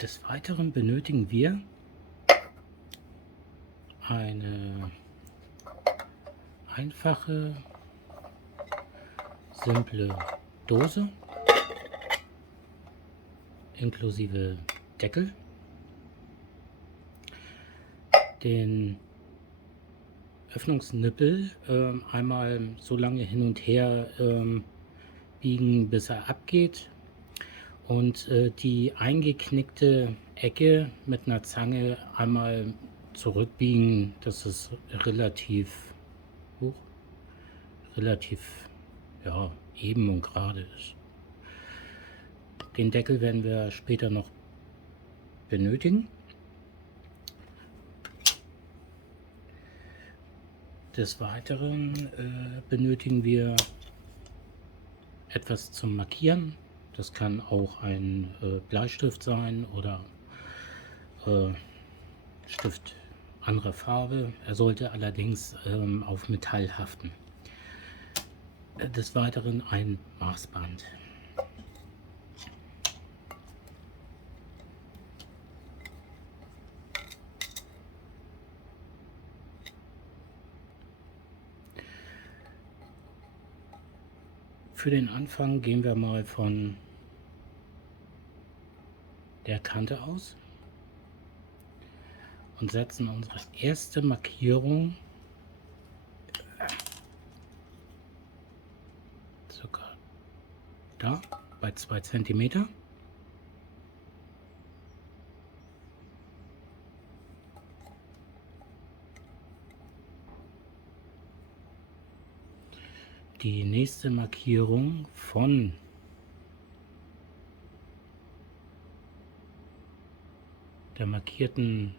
Des Weiteren benötigen wir eine einfache, simple Dose inklusive Deckel, den Öffnungsnippel einmal so lange hin und her biegen, bis er abgeht, und die eingeknickte Ecke mit einer Zange einmal zurückbiegen, dass es relativ ja, eben und gerade ist. Den Deckel werden wir später noch benötigen. Des Weiteren benötigen wir etwas zum Markieren. Das kann auch ein Bleistift sein oder Stift anderer Farbe. Er sollte allerdings auf Metall haften. Des Weiteren ein Maßband. Für den Anfang gehen wir mal von der Kante aus und setzen unsere erste Markierung circa da bei 2 cm. Die nächste Markierung von der markierten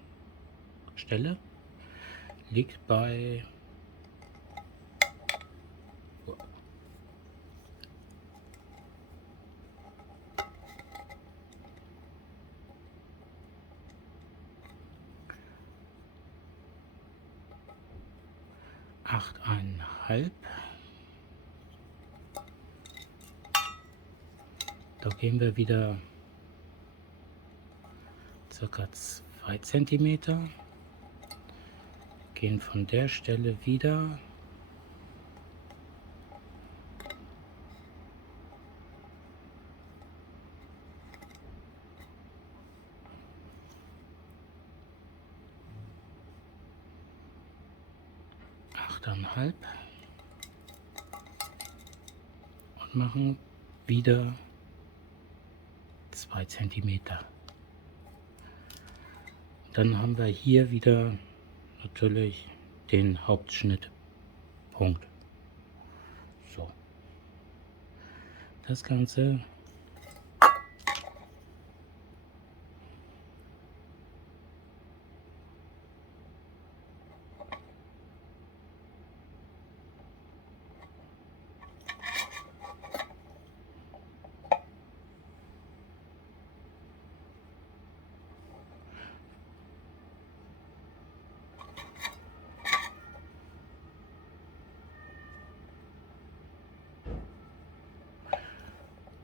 Stelle liegt bei 8,5. Da gehen wir wieder circa 2 cm, gehen von der Stelle wieder ,8,5 und machen wieder 2 cm. Dann haben wir hier wieder natürlich den Hauptschnittpunkt. So, das Ganze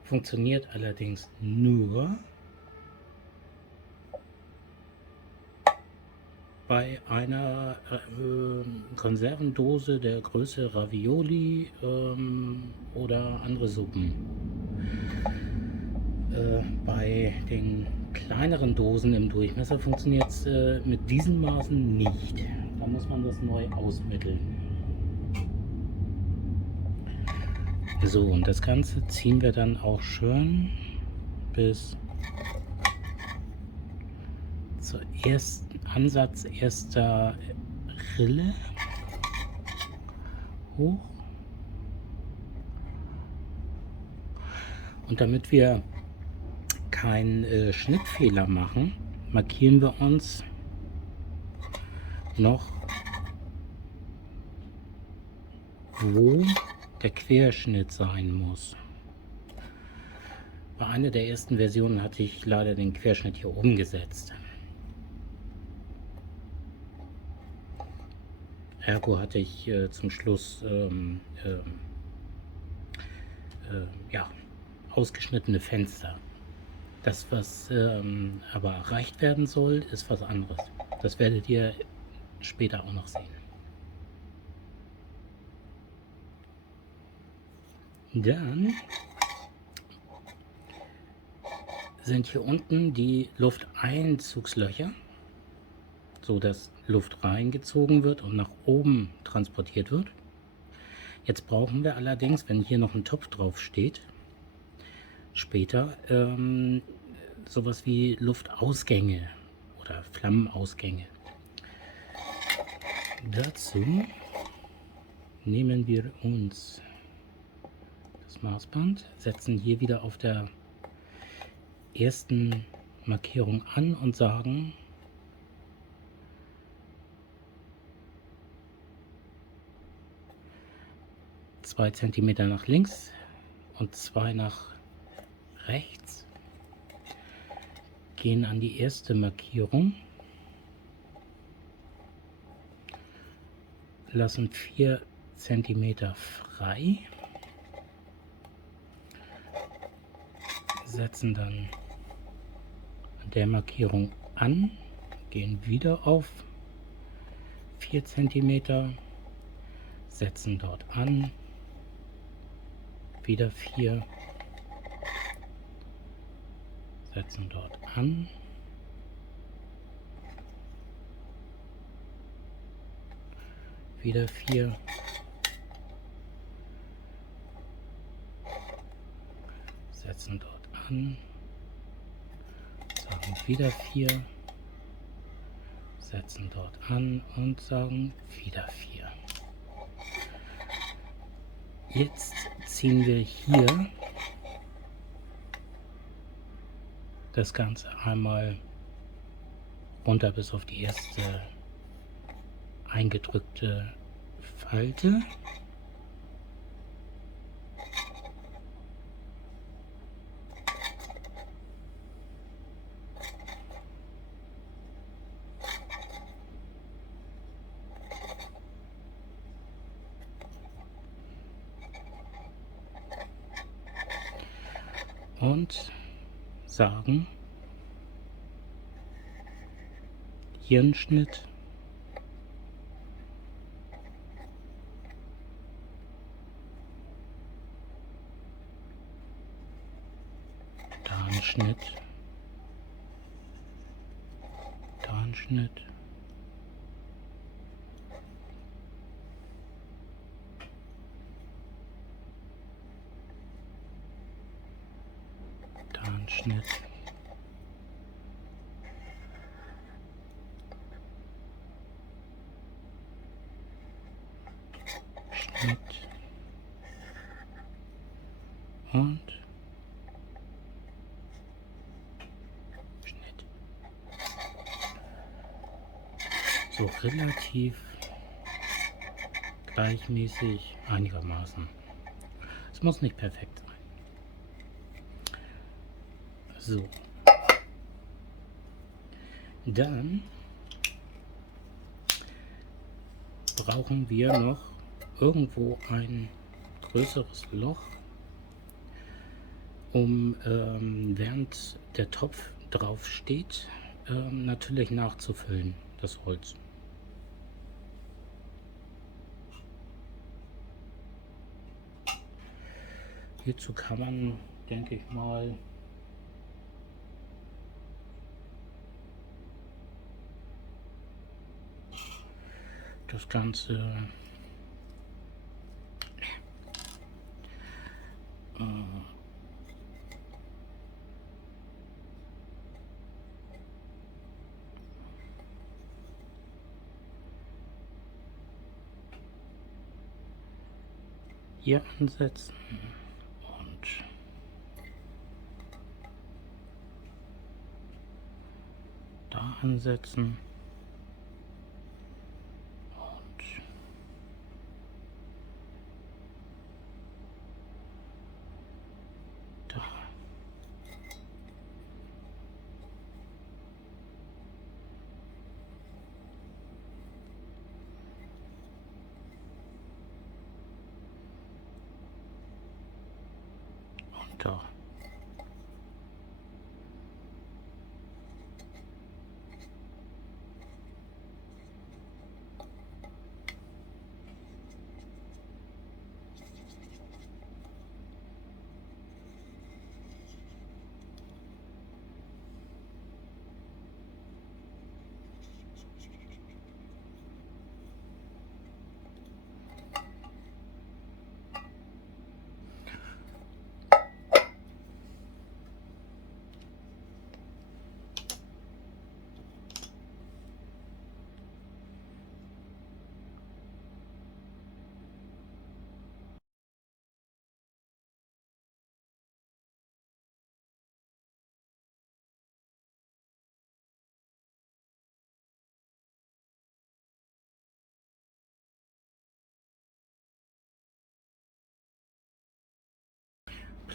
funktioniert allerdings nur bei einer Konservendose der Größe Ravioli oder andere Suppen. Bei den kleineren Dosen im Durchmesser funktioniert es mit diesen Maßen nicht. Da muss man das neu ausmitteln. So, und das Ganze ziehen wir dann auch schön bis zur ersten Ansatz erster Rille hoch. Und damit wir keinen Schnittfehler machen, markieren wir uns noch, wo der Querschnitt sein muss. Bei einer der ersten Versionen hatte ich leider den Querschnitt hier oben gesetzt. Ergo hatte ich zum Schluss ja, ausgeschnittene Fenster. Das, was aber erreicht werden soll, ist was anderes. Das werdet ihr später auch noch sehen. Dann sind hier unten die Lufteinzugslöcher, so dass Luft reingezogen wird und nach oben transportiert wird. Jetzt brauchen wir allerdings, wenn hier noch ein Topf drauf steht, später sowas wie Luftausgänge oder Flammenausgänge. Dazu nehmen wir uns das Maßband, setzen hier wieder auf der ersten Markierung an und sagen zwei Zentimeter nach links und 2 nach rechts, gehen an die erste Markierung, lassen 4 Zentimeter frei, setzen dann an der Markierung an, gehen wieder auf 4 Zentimeter, setzen dort an, wieder 4, setzen dort an, wieder 4, setzen dort an, sagen wieder 4, setzen dort an und sagen wieder 4. Jetzt ziehen wir hier das Ganze einmal runter bis auf die erste eingedrückte Falte. Und sagen, hier ein Schnitt, da ein Schnitt, da ein Schnitt, da ein Schnitt, Schnitt und Schnitt. So relativ gleichmäßig einigermaßen. Es muss nicht perfekt sein. So. Dann brauchen wir noch irgendwo ein größeres Loch, um während der Topf drauf steht, natürlich nachzufüllen, das Holz. Hierzu kann man, denke ich mal, das Ganze hier ansetzen und da ansetzen und da. Und da.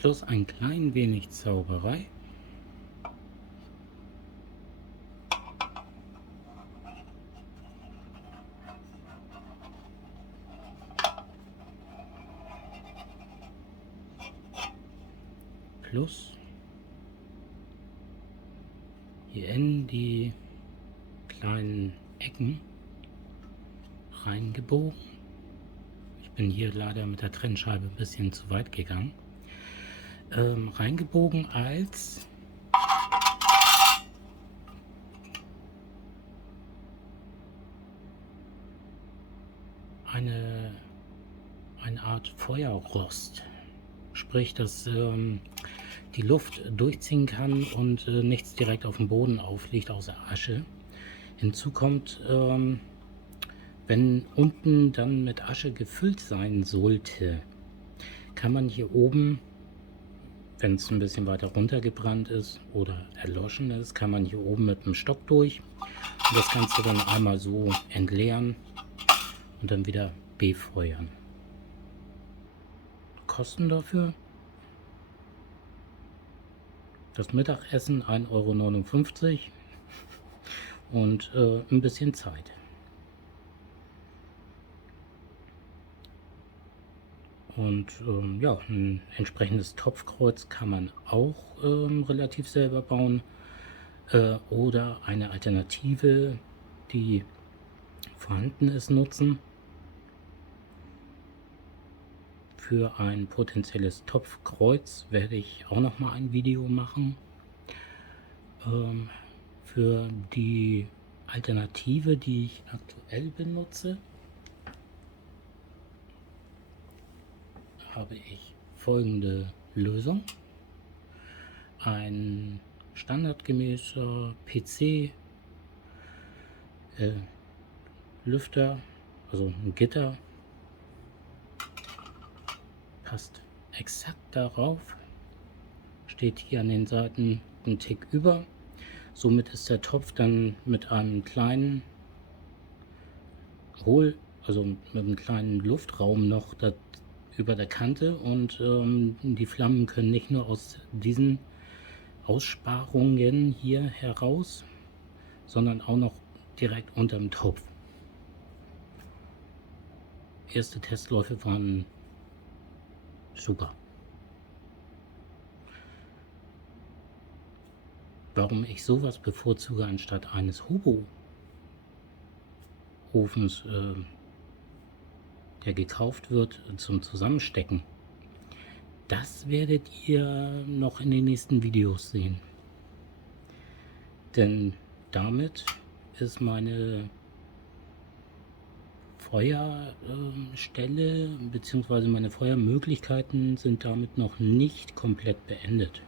plus ein klein wenig Zauberei. Plus hier in die kleinen Ecken reingebogen. Ich bin hier leider mit der Trennscheibe ein bisschen zu weit gegangen. Reingebogen als eine Art Feuerrost. Sprich, dass die Luft durchziehen kann und nichts direkt auf dem Boden aufliegt außer Asche. Hinzu kommt, wenn unten dann mit Asche gefüllt sein sollte, kann man hier oben, wenn es ein bisschen weiter runter gebrannt ist oder erloschen ist, kann man hier oben mit dem Stock durch und das Ganze dann einmal so entleeren und dann wieder befeuern. Kosten dafür: das Mittagessen 1,59 € und ein bisschen Zeit. Und ja, ein entsprechendes Topfkreuz kann man auch relativ selber bauen oder eine Alternative, die vorhanden ist, nutzen. Für ein potenzielles Topfkreuz werde ich auch noch mal ein Video machen. Für die Alternative, die ich aktuell benutze, habe ich folgende Lösung. Ein standardgemäßer PC Lüfter, also ein Gitter, passt exakt darauf, steht hier an den Seiten ein Tick über. Somit ist der Topf dann mit einem kleinen also mit einem kleinen Luftraum noch über der Kante und die Flammen können nicht nur aus diesen Aussparungen hier heraus, sondern auch noch direkt unterm Topf. Erste Testläufe waren super. Warum ich sowas bevorzuge anstatt eines Hobo-Ofens, der gekauft wird zum Zusammenstecken, das werdet ihr noch in den nächsten Videos sehen. Denn damit ist meine Feuerstelle bzw. meine Feuermöglichkeiten sind damit noch nicht komplett beendet.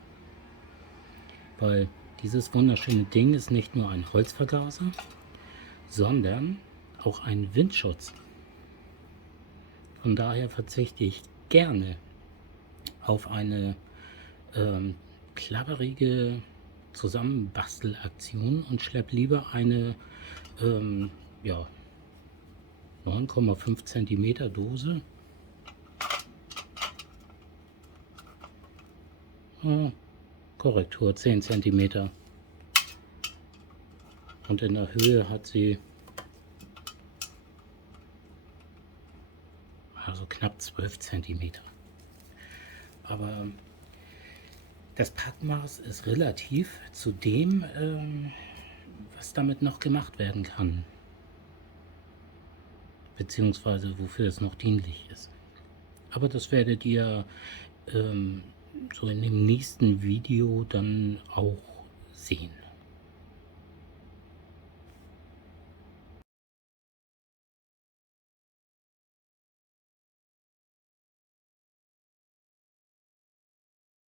Weil dieses wunderschöne Ding ist nicht nur ein Holzvergaser, sondern auch ein Windschutz. Von daher verzichte ich gerne auf eine klapperige Zusammenbastelaktion und schleppe lieber eine ja, 9,5 cm Dose. Korrektur 10 cm. Und in der Höhe hat sie also knapp 12 cm. Aber das Packmaß ist relativ zu dem, was damit noch gemacht werden kann, beziehungsweise wofür es noch dienlich ist. Aber das werdet ihr so in dem nächsten Video dann auch sehen.